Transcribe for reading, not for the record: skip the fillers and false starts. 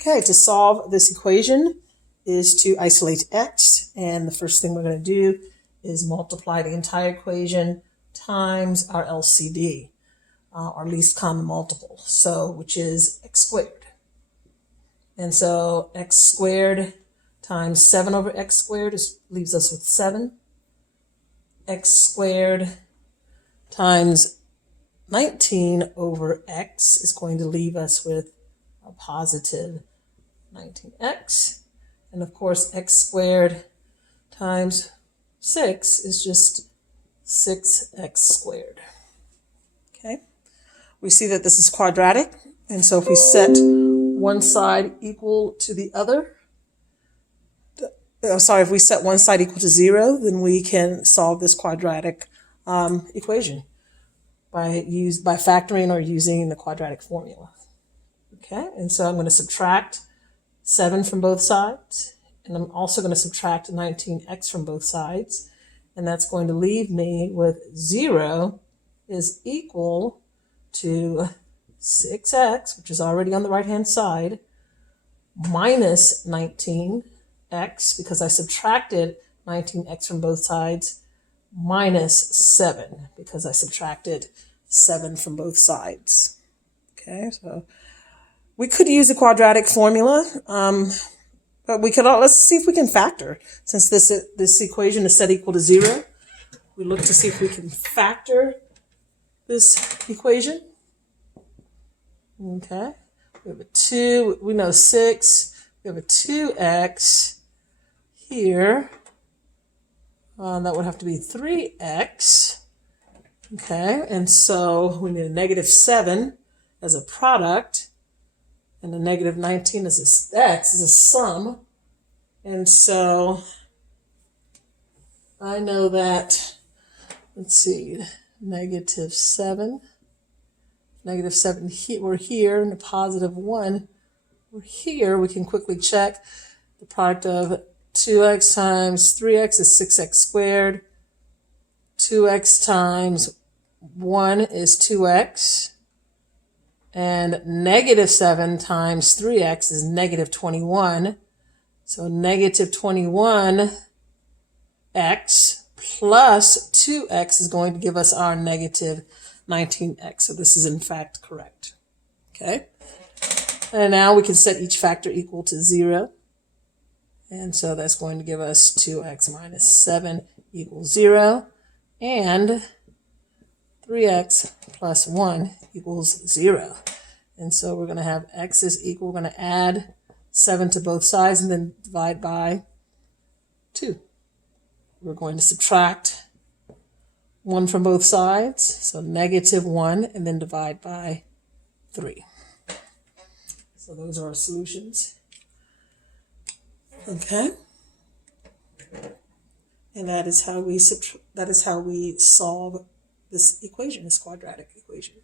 Okay, to solve this equation is to isolate x, and the first thing we're going to do is multiply the entire equation times our LCD, our least common multiple, so which is x squared. And so x squared times 7 over x squared leaves us with 7. X squared times 19 over x is going to leave us with a positive 19x. And of course, x squared times 6 is just 6x squared. Okay, we see that this is quadratic. And so if we set one side equal to the other, if we set one side equal to 0, then we can solve this quadratic equation by factoring or using the quadratic formula. Okay, and so I'm going to subtract 7 from both sides, and I'm also going to subtract 19x from both sides, and that's going to leave me with 0 is equal to 6x, which is already on the right-hand side, minus 19x, because I subtracted 19x from both sides, minus 7, because I subtracted 7 from both sides. Okay, so we could use a quadratic formula, but let's see if we can factor. Since this equation is set equal to 0, we look to see if we can factor this equation. Okay, we have a 2, we know 6, we have a 2x here. That would have to be 3x. Okay, and so we need a negative 7 as a product, and a negative 19 as x is a sum. And so I know that, let's see, negative 7, we're here, and a positive 1, we're here. We can quickly check the product of 2x times 3x is 6x squared. 2x times 1 is 2x. And negative 7 times 3x is negative 21. So negative 21x plus 2x is going to give us our negative 19x. So this is in fact correct. Okay. And now we can set each factor equal to 0. And so that's going to give us 2x minus 7 equals 0. And 3x plus 1 equals 0. And so we're going to have x is equal, we're going to add 7 to both sides and then divide by 2. We're going to subtract 1 from both sides, so negative 1, and then divide by 3. So those are our solutions. Okay, and that is how we solve this equation, this quadratic equation.